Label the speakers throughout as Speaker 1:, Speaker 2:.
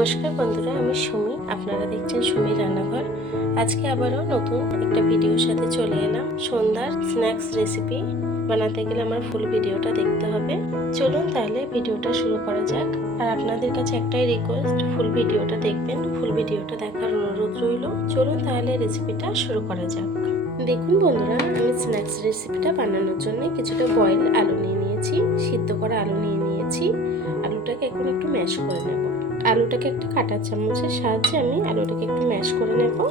Speaker 1: নমস্কার বন্ধুরা, আমি সুমি। আপনারা দেখছেন সুমি রান্নাঘর। আজকে আবারও নতুন একটা ভিডিওর সাথে চলে এলাম। সন্ধ্যার স্ন্যাক্স রেসিপি বানাতে গেলে আমার ফুল ভিডিওটা দেখতে হবে। চলুন তাহলে ভিডিওটা শুরু করা যাক। আর আপনাদের কাছে একটাই রিকোয়েস্ট ফুল ভিডিওটা দেখবেন। ফুল ভিডিওটা দেখার অনুরোধ রইল। চলুন তাহলে রেসিপিটা শুরু করা যাক। দেখুন বন্ধুরা, আমি স্ন্যাক্স রেসিপিটা বানানোর জন্য কিছুটা বয়েল আলু নিয়ে নিয়েছি, সিদ্ধ করা আলু নিয়ে নিয়েছি। আলুটাকে এখন একটু ম্যাশ করে নেব। আলুটাকে একটা কাঁটার চামচের সাহায্যে আমি আলুটাকে একটু ম্যাশ করে নেব।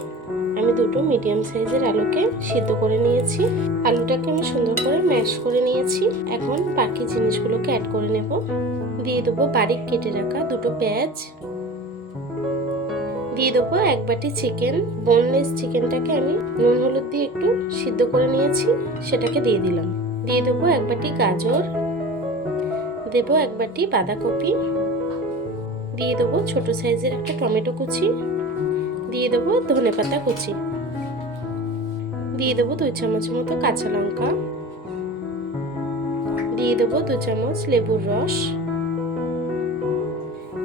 Speaker 1: আমি দুটো মিডিয়াম সাইজের আলুকে সিদ্ধ করে নিয়েছি। আলুটাকে আমি সুন্দর করে ম্যাশ করে নিয়েছি। এখন বাকি জিনিসগুলোকে অ্যাড করে নেব। দিয়ে দেবো বারিক কেটে রাখা দুটো পেঁয়াজ। দিয়ে দেবো এক বাটি চিকেন। বোনলেস চিকেনটাকে আমি নুন হলুদ দিয়ে একটু সিদ্ধ করে নিয়েছি। সেটাকে দিয়ে দিলাম। দিয়ে দেবো এক বাটি গাজর। দেবো এক বাটি বাঁধাকপি। দিয়ে দেবো ছোট সাইজের একটা টমেটো কুচি, দিয়ে দেবো ধনে পাতা কুচি, দিয়ে দেবো দুই চামচ মতো কাঁচা লঙ্কা, দিয়ে দেবো দু চামচ লেবুর রস,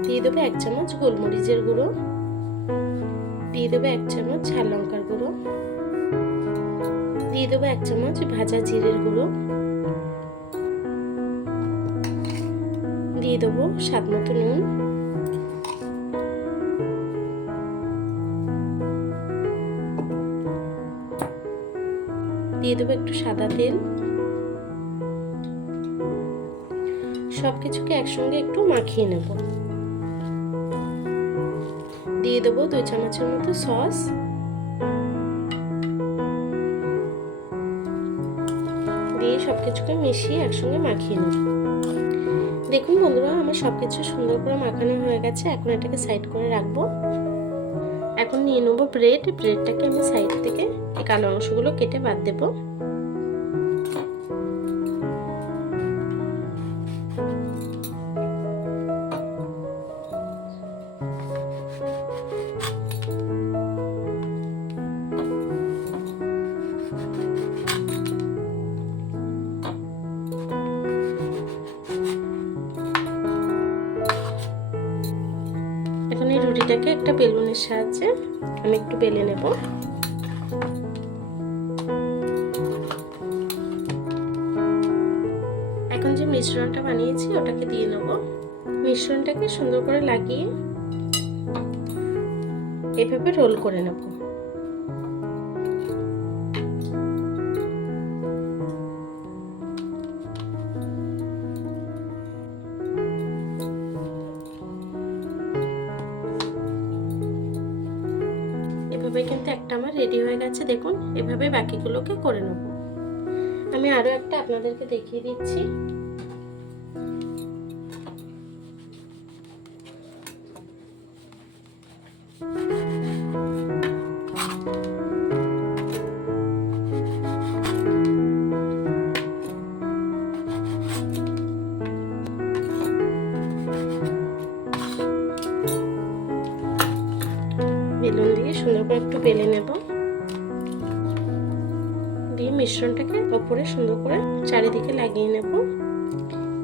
Speaker 1: দিয়ে দেবো এক চামচ গোলমরিচের গুঁড়ো, দিয়ে দেবো এক চামচ ঝাল লঙ্কার গুঁড়ো, দিয়ে দেবো এক চামচ ভাজা জিরের গুঁড়ো, দিয়ে দেবো স্বাদ মতো নুন দিয়ে দেবো একটু সাদা তেল। সব কিছুকে একসঙ্গে একটু মাখিয়ে নেব। দিয়ে দেবো দুই চামচের মতো সস। দিয়ে সব কিছুকে মিশিয়ে একসঙ্গে মাখিয়ে নেব। দেখুন বন্ধুরা, আমার সব কিছু সুন্দর করে মাখানো হয়ে গেছে। এখন এটাকে সাইড করে রাখব। এখন নিয়ে নেব ব্রেড ব্রেডটাকে আমি সাইড থেকে এই কালো অংশগুলো কেটে বাদ দেবো। রুটিটাকে একটা বেলুনের সাহায্যে আমি একটু বেলে নেব। এখন যে মিশ্রণটা বানিয়েছি, ওটাকে দিয়ে নেব। মিশ্রণটাকে সুন্দর করে লাগিয়ে এভাবে রোল করে নেব। রেডি হয়ে গেছে, দেখুন, এভাবে বাকিগুলোকে করে নেব। আমি আরও একটা আপনাদেরকে দেখিয়ে দিচ্ছি। বেলুন দিয়ে সুন্দর করে একটু বেলে নেব। মিশ্রণটাকে ওপরে সুন্দর করে চারিদিকে লাগিয়ে নেব।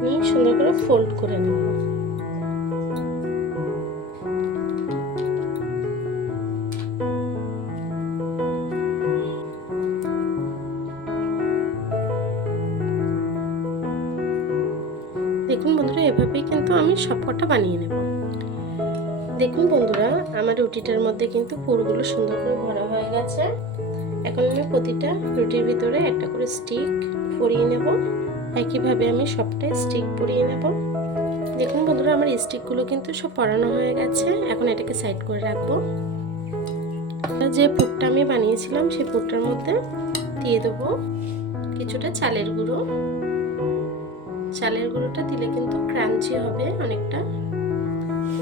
Speaker 1: নিয়ে সুন্দর করে ফোল্ড করে নেব। দেখুন বন্ধুরা, এভাবেই কিন্তু আমি সবকটা বানিয়ে নেব। দেখুন বন্ধুরা, আমার রুটিটার মধ্যে কিন্তু পুরগুলো সুন্দর করে ভরা হয়ে গেছে। এখন আমি প্রতিটা রুটির ভিতরে একটা করে স্টিক পরিয়ে নেব। একইভাবে আমি সবটাই স্টিক পরিয়ে নেব। দেখুন বন্ধুরা, আমার স্টিকগুলো কিন্তু সব পরানো হয়ে গেছে। এখন এটাকে সাইড করে রাখব। যে পুরটা আমি বানিয়েছিলাম, সেই পুরটার মধ্যে দিয়ে দেবো কিছুটা চালের গুঁড়ো। চালের গুঁড়োটা দিলে কিন্তু ক্রাঞ্চি হবে অনেকটা।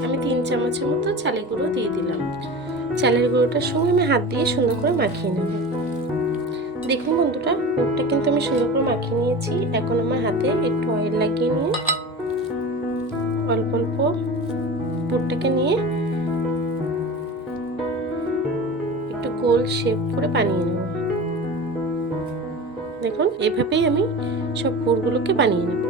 Speaker 1: আমি তিন চামচের মতো চালের গুঁড়ো দিয়ে দিলাম। চালের গুঁড়োটার সঙ্গে আমি হাত দিয়ে সুন্দর করে মাখিয়ে নেব। দেখুন বন্ধুরা পুরটা কিন্তু আমি সুন্দর করে মাখিয়ে নিয়েছি। এখন আমার হাতে একটু অয়েল লাগিয়ে নিয়ে অল্প অল্প পুরটাকে নিয়ে একটু গোল শেপ করে বানিয়ে নেব। দেখুন, এভাবেই আমি সব পুরগুলোকে বানিয়ে নেব।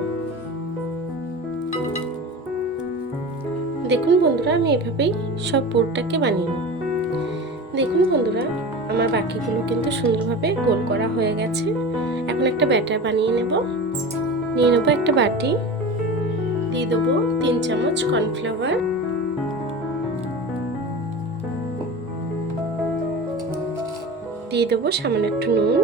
Speaker 1: দেখুন বন্ধুরা, আমি এভাবেই সব পুরটাকে বানিয়ে নেব। দেখুন বন্ধুরা আমার বাকিগুলো কিন্তু সুন্দরভাবে গোল করা হয়ে গেছে। এখন একটা ব্যাটার বানিয়ে নেব। নিয়ে নেব একটা বাটি। দিয়ে দেবো তিন চামচ কর্নফ্লাওয়ার। দিয়ে দেবো সামান্য একটু নুন।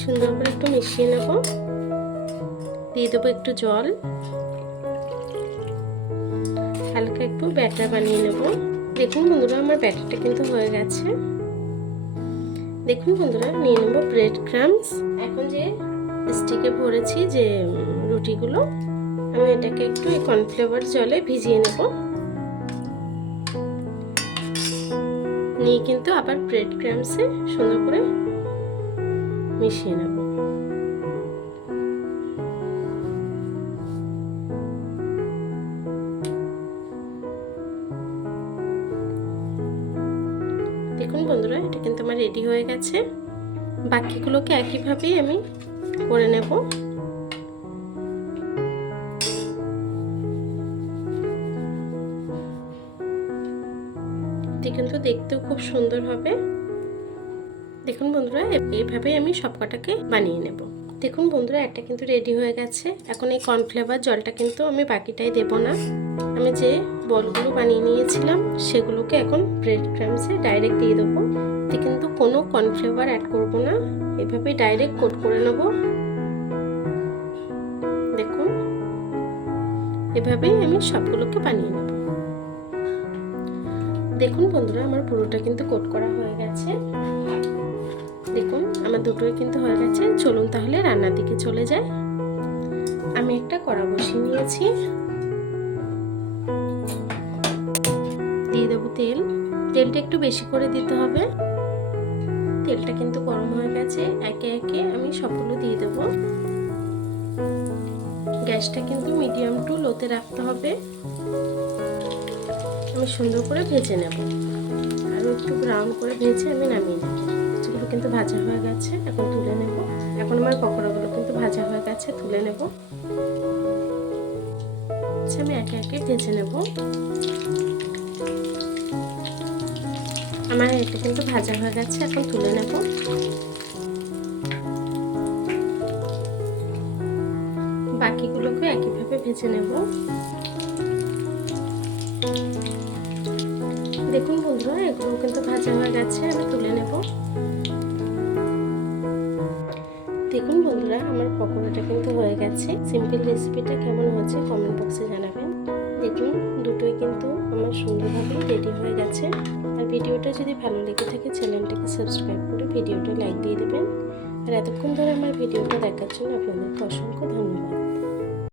Speaker 1: সুন্দর করে একটু মিশিয়ে নেব। দিয়ে দেবো একটু জল। একটু ব্যাটার বানিয়ে নেব। দেখুন বন্ধুরা, আমার ব্যাটারটা কিন্তু হয়ে গেছে। দেখুন বন্ধুরা, নিয়ে নেব ব্রেড ক্রামস এখন যে স্টিকে ভরেছি যে রুটিগুলো, আমি এটাকে একটু এই কর্নফ্লেভার জলে ভিজিয়ে নেব। নিয়ে কিন্তু আবার ব্রেড ক্রামসে সুন্দর করে মিশিয়ে নেব। রেডি হয়ে গেছে। বাকিগুলোকে একইভাবেই আমি করে নেব। কিন্তু দেখতেও খুব সুন্দর হবে। দেখুন বন্ধুরা, এইভাবেই আমি সব কটাকে বানিয়ে নেব। দেখুন বন্ধুরা, একটা কিন্তু রেডি হয়ে গেছে। এখন এই কর্নফ্লেভার জলটা কিন্তু আমি বাকিটাই দেব না। আমি যে বলগুলো বানিয়ে নিয়েছিলাম, সেগুলোকে এখন ব্রেড ক্রামসে ডাইরেক্ট দিয়ে দেবো। এতে কিন্তু কোনো কর্নফ্লেভার অ্যাড করব না। এভাবে ডাইরেক্ট কোট করে নেব। দেখুন, এভাবেই আমি সবগুলোকে বানিয়ে নেব। দেখুন বন্ধুরা, আমার পুরোটা কিন্তু কোট করা হয়ে গেছে। দেখুন, আমার দুটোই কিন্তু হয়ে গেছে। চলুন তাহলে রান্নার দিকে চলে যাই। আমি একটা কড়া বসিয়ে নিয়েছি। দিয়ে দেবো তেল। তেলটা একটু বেশি করে দিতে হবে। তেলটা কিন্তু গরম হয়ে গেছে, একে একে আমি সবগুলো দিয়ে দেবো। গ্যাসটা কিন্তু মিডিয়াম টু লোতে রাখতে হবে। আমি সুন্দর করে ভেজে নেব। আরও একটু ব্রাউন করে ভেজে আমি নামিয়ে নেব। সেগুলো কিন্তু ভাজা হয়ে গেছে, এখন তুলে নেব। এখন আমার পকোড়াগুলো কিন্তু ভাজা হয়ে গেছে, তুলে নেব। আচ্ছা আমি একে একে ভেজে নেব। আমার এটা কিন্তু ভাজা হয়ে গেছে, এখন তুলে নেব। বাকিগুলোকে একইভাবে ভেজে নেব। দেখুন বন্ধুরা, এগুলো কিন্তু ভাজা হয়ে গেছে, আমি তুলে নেব। দেখুন বন্ধুরা, আমার পকোড়াটা কিন্তু হয়ে গেছে। সিম্পল রেসিপিটা কেমন হয়েছে কমেন্ট বক্সে জানাবেন। দেখুন, দুটোই কিন্তু আমার সুন্দরভাবে রেডি হয়ে গেছে। আর ভিডিওটা যদি ভালো লেগে থাকে, চ্যানেলটাকে সাবস্ক্রাইব করে ভিডিওটা লাইক দিয়ে দেবেন। আর এতক্ষণ ধরে আমার ভিডিওটা দেখার জন্য আপনাদেরকে অসংখ্য ধন্যবাদ।